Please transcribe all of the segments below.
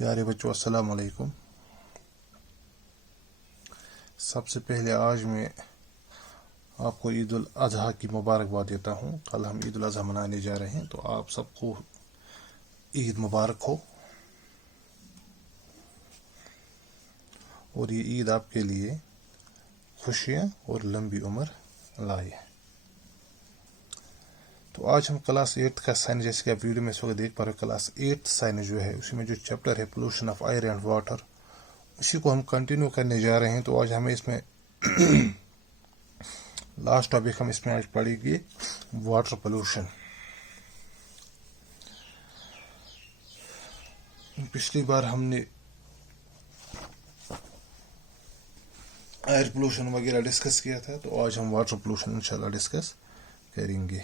प्यारे बच्चों, अस्सलाम वालेकुम। सबसे पहले आज मैं आपको ईद उल अज़हा की मुबारकबाद देता हूँ। कल हम ईद उल अज़हा मनाने जा रहे हैं, तो आप सबको ईद मुबारक हो और ये ईद आपके लिए खुशियाँ और लंबी उम्र लाए। तो आज हम क्लास 8 का साइंस, जैसे कि आप वीडियो में इसको देख पा रहे हो, क्लास 8 साइंस जो है उसी में जो चैप्टर है pollution of air and water, उसी को हम कंटिन्यू करने जा रहे हैं। तो आज हमें इसमें लास्ट टॉपिक हम इसमें आज पढ़ेंगे वाटर पोल्यूशन। पिछली बार हमने एयर पोल्यूशन वगैरह डिस्कस किया था, तो आज हम वाटर पोल्यूशन इंशाल्लाह डिस्कस करेंगे।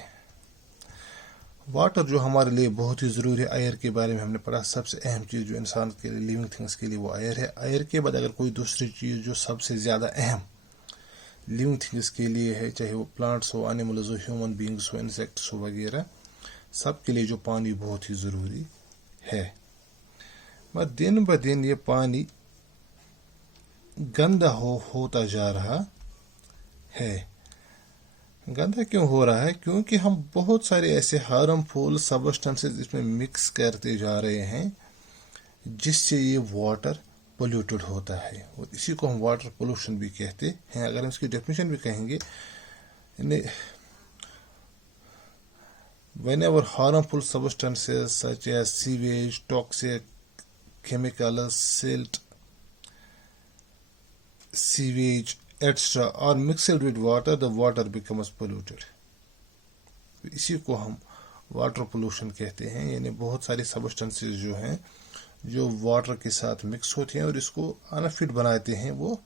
वाटर जो हमारे लिए बहुत ही ज़रूरी है, एयर के बारे में हमने पढ़ा। सबसे अहम चीज़ जो इंसान के लिए, लिविंग थिंग्स के लिए, वो एयर है। एयर के बाद अगर कोई दूसरी चीज़ जो सबसे ज़्यादा अहम लिविंग थिंग्स के लिए है, चाहे वो प्लांट्स हो, एनिमल्स हो, ह्यूमन बींग्स हो, इंसेक्ट्स हो वगैरह, सब के लिए जो पानी बहुत ही ज़रूरी है। मगर दिन ब दिन ये पानी गंदा होता जा रहा है। गंदा क्यों हो रहा है? क्योंकि हम बहुत सारे ऐसे हार्मफुल सब्सटेंसेस इसमें मिक्स करते जा रहे हैं, जिससे ये वाटर पोल्यूटेड होता है, और इसी को हम वाटर पोल्यूशन भी कहते हैं। अगर हम इसकी डेफिनेशन भी कहेंगे, whenever harmful substances such as sewage, toxic chemicals, silt, sewage, etc. are mixed with water, the water becomes polluted. इसी को हम वाटर पोल्यूशन कहते हैं। यानी बहुत सारी सब्सटेंसेस जो हैं, जो वाटर के साथ मिक्स होती हैं और इसको अनफिट बनाते हैं वो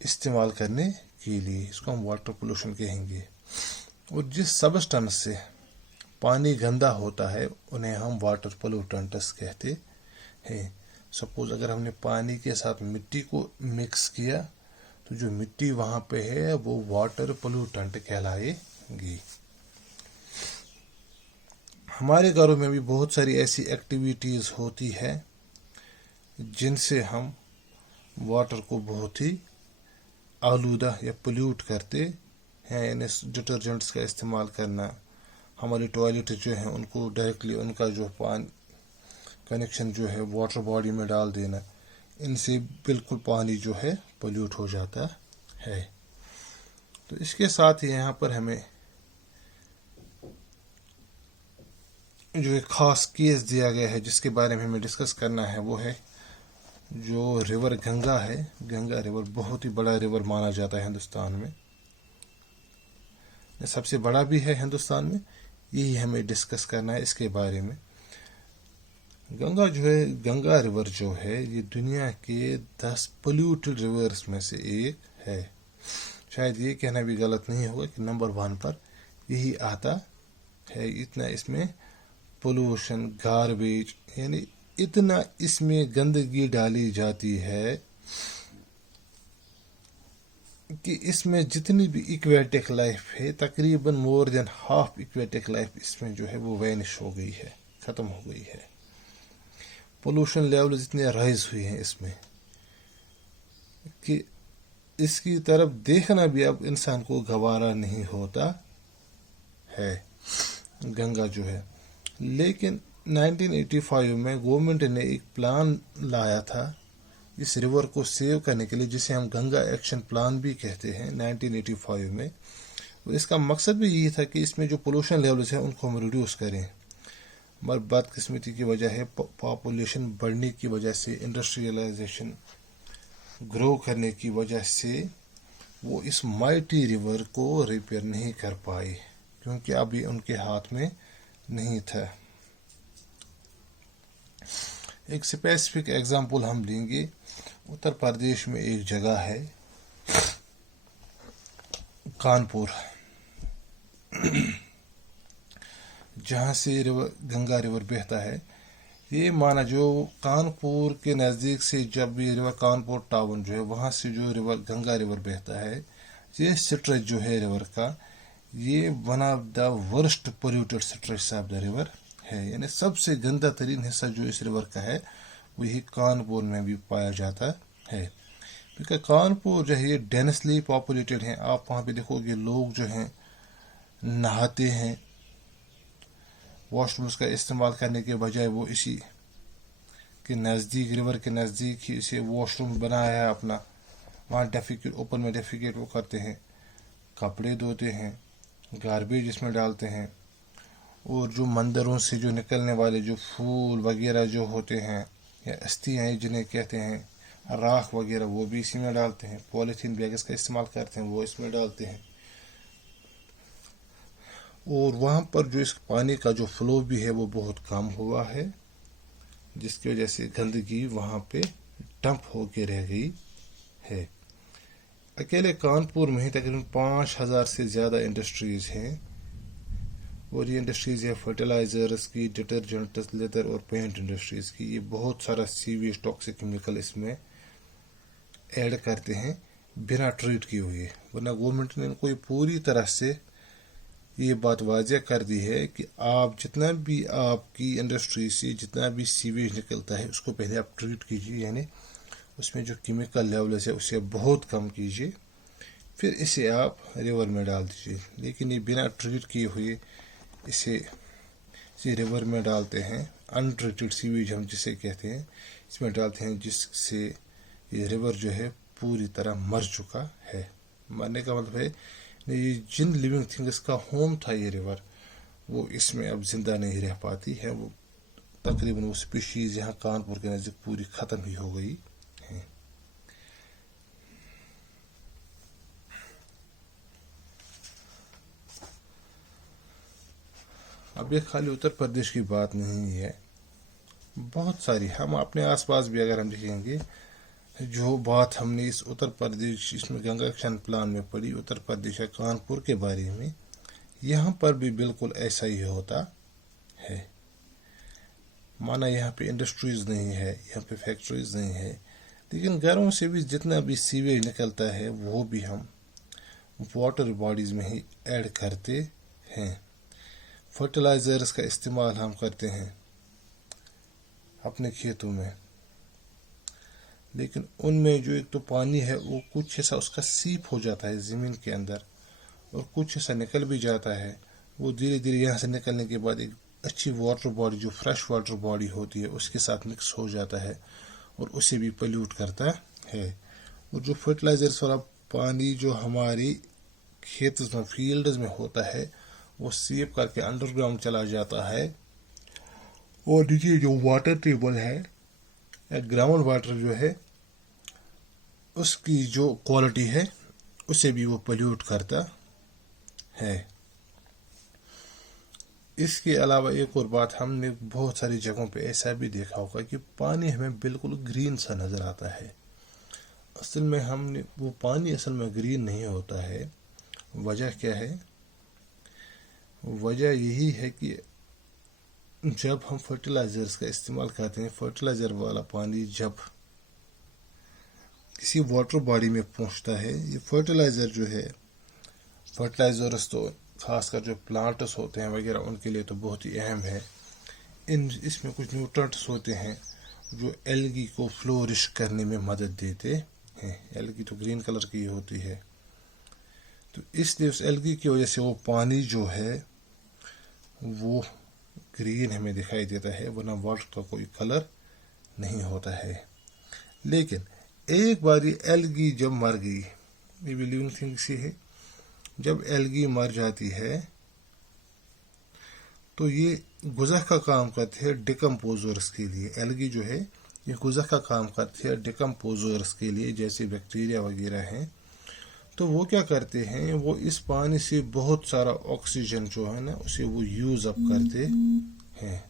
इस्तेमाल करने के लिए, इसको हम वाटर पोल्यूशन कहेंगे। और जिस सब्सटेंस से पानी गंदा होता है उन्हें हम वाटर पोल्यूटेंट्स कहते हैं। सपोज अगर हमने पानी के साथ मिट्टी को मिक्स किया, तो जो मिट्टी वहाँ पे है वो वाटर पोल्यूटेंट कहलाएगी। हमारे घरों में भी बहुत सारी ऐसी एक्टिविटीज़ होती है जिनसे हम वाटर को बहुत ही आलूदा या पोल्यूट करते हैं। यानी डिटर्जेंट्स का इस्तेमाल करना, हमारे टॉयलेट जो हैं उनको डायरेक्टली उनका जो पानी कनेक्शन जो है वाटर बॉडी में डाल देना, इनसे बिल्कुल पानी जो है पोल्यूट हो जाता है। तो इसके साथ ही यहाँ पर हमें जो एक ख़ास केस दिया गया है जिसके बारे में हमें डिस्कस करना है, वो है जो रिवर गंगा है। गंगा रिवर बहुत ही बड़ा रिवर माना जाता है हिंदुस्तान में, सबसे बड़ा भी है हिंदुस्तान में। यही हमें डिस्कस करना है इसके बारे में। गंगा जो है, गंगा रिवर जो है, ये दुनिया के 10 पोल्यूटेड रिवर्स में से एक है। शायद ये कहना भी गलत नहीं होगा कि नंबर 1 पर यही आता है। इतना इसमें पोल्यूशन, गार्बेज, यानी इतना इसमें गंदगी डाली जाती है कि इसमें जितनी भी इक्वेटिक लाइफ है, तकरीबन more than half aquatic life इसमें जो है वो वैनिश हो गई है, ख़त्म हो गई है। पोल्यूशन लेवल इतने राइज हुए हैं इसमें कि इसकी तरफ देखना भी अब इंसान को गवारा नहीं होता है, गंगा जो है। लेकिन 1985 में गवर्नमेंट ने एक प्लान लाया था इस रिवर को सेव करने के लिए, जिसे हम गंगा एक्शन प्लान भी कहते हैं, 1985 में। और इसका मकसद भी यही था कि इसमें जो पोल्यूशन लेवल्स हैं उनको हम रिड्यूस करें। मगर बदकिस्मती की वजह है, पॉपुलेशन बढ़ने की वजह से, इंडस्ट्रियलाइजेशन ग्रो करने की वजह से वो इस माइटी रिवर को रिपेयर नहीं कर पाए, क्योंकि अभी उनके हाथ में नहीं था। एक स्पेसिफिक एग्जांपल हम लेंगे। उत्तर प्रदेश में एक जगह है कानपुर, जहाँ से गंगा रिवर बहता है। ये माना जो कानपुर के नज़दीक से जब ये रिवर, कानपुर टाउन जो है, वहाँ से जो रिवर गंगा रिवर बहता है, ये स्ट्रेच जो है रिवर का, ये one of the worst polluted stretch of the river है। यानी सबसे गंदा तरीन हिस्सा जो इस रिवर का है वही कानपुर में भी पाया जाता है। क्योंकि कानपुर जो है ये डेंसली पॉपुलेटेड है। आप वहाँ पे देखोगे लोग जो हैं नहाते हैं, वॉशरूम्स का इस्तेमाल करने के बजाय वो इसी के नज़दीक, रिवर के नज़दीक ही इसे वॉशरूम बनाया है अपना, वहाँ डेफिकेट, ओपन में डेफिकेट वो करते हैं, कपड़े धोते हैं, गार्बेज इसमें डालते हैं, और जो मंदिरों से जो निकलने वाले जो फूल वगैरह जो होते हैं या अस्थियाँ हैं जिन्हें कहते हैं, राख वगैरह, वो भी इसी में डालते हैं। पॉलीथीन बैग्स का इस्तेमाल करते हैं, वो इसमें डालते हैं। और वहाँ पर जो इस पानी का जो फ्लो भी है वो बहुत कम हुआ है, जिसकी वजह से गंदगी वहाँ पे डंप होके रह गई है। अकेले कानपुर में ही तकरीबन 5000 से ज़्यादा इंडस्ट्रीज़ हैं, और ये इंडस्ट्रीज़ है फर्टिलाइज़र्स की, डिटर्जेंट्स, लेदर और पेंट इंडस्ट्रीज़ की। ये बहुत सारा सीवेज, टॉक्सिक केमिकल इसमें ऐड करते हैं बिना ट्रीट किए हुए, वरना गवर्नमेंट ने इनको पूरी तरह से ये बात वाज़ेह कर दी है कि आप जितना भी आपकी इंडस्ट्री से जितना भी सीवेज निकलता है उसको पहले आप ट्रीट कीजिए, यानी उसमें जो केमिकल लेवल्स है उसे बहुत कम कीजिए, फिर इसे आप रिवर में डाल दीजिए। लेकिन ये बिना ट्रीट किए हुए इसे रिवर में डालते हैं। अनट्रीटेड सीवेज हम जिसे कहते हैं, इसमें डालते हैं, जिससे ये रिवर जो है पूरी तरह मर चुका है। मरने का मतलब है ये जिन लिविंग थिंग्स का होम था ये रिवर, वो इसमें अब जिंदा नहीं रह पाती है। वो तकरीबन वो स्पीशीज़ यहाँ कानपुर के नज़दीक पूरी ख़त्म ही हो गई है। अब ये खाली उत्तर प्रदेश की बात नहीं है, बहुत सारी हम अपने आसपास भी अगर हम देखेंगे, जो बात हमने इस उत्तर प्रदेश, इसमें गंगा एक्शन प्लान में पढ़ी, उत्तर प्रदेश या कानपुर के बारे में, यहाँ पर भी बिल्कुल ऐसा ही होता है। माना यहाँ पे इंडस्ट्रीज नहीं है, यहाँ पे फैक्ट्रीज नहीं है, लेकिन घरों से भी जितना भी सीवेज निकलता है वो भी हम वाटर बॉडीज़ में ही ऐड करते हैं। फर्टिलाइज़र्स का इस्तेमाल हम करते हैं अपने खेतों में, लेकिन उनमें जो एक तो पानी है वो कुछ हिस्सा उसका सीप हो जाता है ज़मीन के अंदर, और कुछ हिस्सा निकल भी जाता है। वो धीरे धीरे यहाँ से निकलने के बाद एक अच्छी वाटर बॉडी, जो फ्रेश वाटर बॉडी होती है, उसके साथ मिक्स हो जाता है और उसे भी पोल्यूट करता है। और जो फर्टिलाइज़र्स वाला पानी जो हमारी खेत में, फील्ड्स में होता है, वो सीप करके अंडरग्राउंड चला जाता है, और नीचे जो वाटर टेबल है या ग्राउंड वाटर जो है उसकी जो क्वालिटी है उसे भी वो पोल्यूट करता है। इसके अलावा एक और बात, हमने बहुत सारी जगहों पे ऐसा भी देखा होगा कि पानी हमें बिल्कुल ग्रीन सा नज़र आता है। असल में हमने वो पानी असल में ग्रीन नहीं होता है। वजह क्या है? वजह यही है कि जब हम फर्टिलाइज़र्स का इस्तेमाल करते हैं, फर्टिलाइज़र वाला पानी जब किसी वाटर बॉडी में पहुंचता है, ये फर्टिलाइज़र जो है, फर्टिलाइज़र्स तो खासकर जो प्लांट्स होते हैं वगैरह उनके लिए तो बहुत ही अहम है। इसमें कुछ न्यूट्रिएंट्स होते हैं जो एल्गी को फ्लोरिश करने में मदद देते हैं। एल्गी तो ग्रीन कलर की होती है, तो इसलिए उस एल्गी की वजह से वो पानी जो है वो ग्रीन हमें दिखाई देता है, वरना वाटर का कोई कलर नहीं होता है। लेकिन एक बार ये एल्गी जब मर गई, ये भी लिविंग थिंग सी है, जब एल्गी मर जाती है तो ये गुज़ा का काम करती है डिकम्पोजर्स के लिए। एल्गी जो है ये गुज़ा का काम करती है डिकम्पोजर्स के लिए, जैसे बैक्टीरिया वगैरह हैं। तो वो क्या करते हैं, वो इस पानी से बहुत सारा ऑक्सीजन जो है ना उसे वो यूज़ अप करते हैं,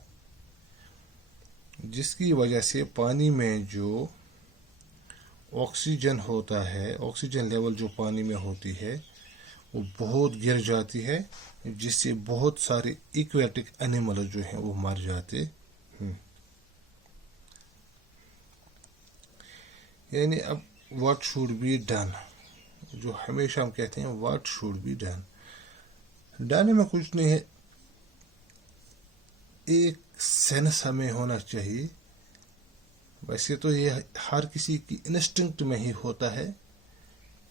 जिसकी वजह से पानी में जो ऑक्सीजन होता है, ऑक्सीजन लेवल जो पानी में होती है वो बहुत गिर जाती है, जिससे बहुत सारे एक्वेटिक एनिमल जो हैं वो मर जाते हैं। यानी अब व्हाट शुड बी डन, जो हमेशा हम कहते हैं what should be done, done में कुछ नहीं है, एक सेंस हमें होना चाहिए ویسے تو یہ ہر کسی کی انسٹنکٹ میں ہی ہوتا ہے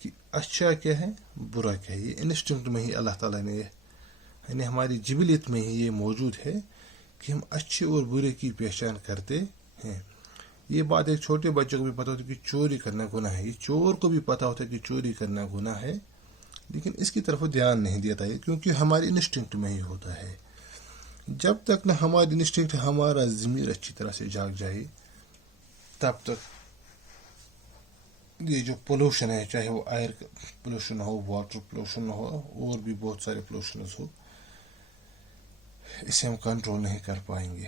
کہ اچھا کیا ہے برا کیا ہے. یہ انسٹنکٹ میں ہی اللہ تعالیٰ نے یعنی ہماری جبلیت میں ہی یہ موجود ہے کہ ہم اچھے اور برے کی پہچان کرتے ہیں. یہ بات ایک چھوٹے بچوں کو بھی پتہ ہوتا ہے کہ چوری کرنا گناہ ہے. یہ چور کو بھی پتہ ہوتا ہے کہ چوری کرنا گناہ ہے، لیکن اس کی طرف دھیان نہیں دیتا ہے کیونکہ ہماری انسٹنکٹ میں ہی ہوتا ہے. جب تک نہ ہماری انسٹنکٹ ہمارا ضمیر اچھی طرح سے جاگ جائے تب تک یہ جو پولوشن ہے، چاہے وہ ایئر پولوشن ہو، واٹر پولوشن ہو، اور بھی بہت سارے پولوشنز ہو، اسے ہم کنٹرول نہیں کر پائیں گے.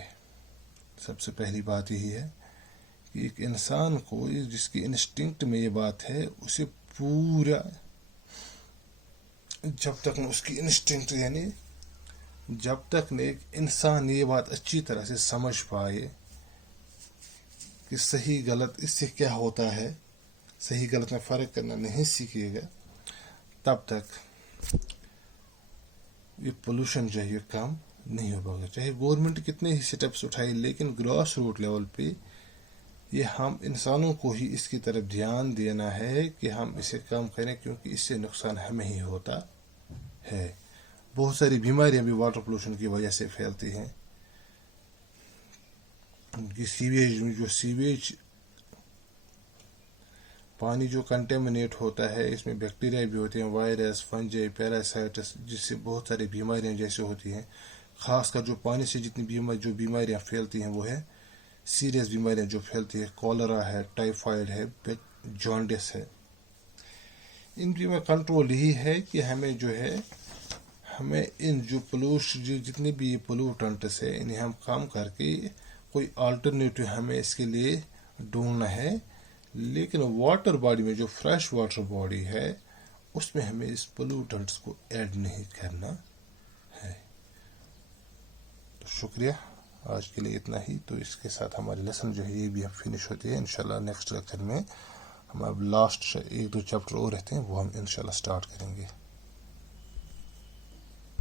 سب سے پہلی بات یہی ہے کہ ایک انسان کو جس کی انسٹنکٹ میں یہ بات ہے اسے پورا جب تک نہ اس کی انسٹنکٹ یعنی جب تک نہ ایک انسان یہ بات اچھی طرح سے سمجھ پائے کہ صحیح غلط اس سے کیا ہوتا ہے، صحیح غلط میں فرق کرنا نہیں سیکھے گا، تب تک یہ پولوشن جو ہے یہ کم نہیں ہو پائے گا. چاہے گورنمنٹ کتنے ہی سٹیپس اٹھائے، لیکن گراس روٹ لیول پہ یہ ہم انسانوں کو ہی اس کی طرف دھیان دینا ہے کہ ہم اسے کم کریں، کیونکہ اس سے نقصان ہمیں ہی ہوتا ہے. بہت ساری بیماریاں بھی واٹر پولوشن کی وجہ سے پھیلتی ہیں. سیویج پانی جو کنٹیمنیٹ ہوتا ہے، اس میں بیکٹیریا بھی ہوتے ہیں، وائرس، فنجے، پیراسائٹس، جس سے بہت ساری بیماریاں جیسے ہوتی ہیں. خاص کر جو پانی سے جتنی بیماریاں پھیلتی ہیں وہ ہے سیریس بیماریاں جو پھیلتی ہے. کولرا ہے، ٹائیفائڈ ہے، جانڈس ہے. ان کی میں کنٹرول یہی ہے کہ ہمیں ان جو جتنے بھی پولوٹنٹس ہے انہیں ہم کم کر کے کوئی آلٹرنیٹو ہمیں اس کے لیے ڈھونڈنا ہے. لیکن واٹر باڈی میں جو فریش واٹر باڈی ہے اس میں ہمیں اس پولوٹنٹس کو ایڈ نہیں کرنا ہے. تو شکریہ، آج کے لیے اتنا ہی. تو اس کے ساتھ ہماری لیسن جو ہے یہ بھی اب فنش ہوتی ہے. انشاءاللہ نیکسٹ لیکچر میں ہم اب لاسٹ 1-2 چیپٹر اور رہتے ہیں، وہ ہم انشاءاللہ سٹارٹ کریں گے.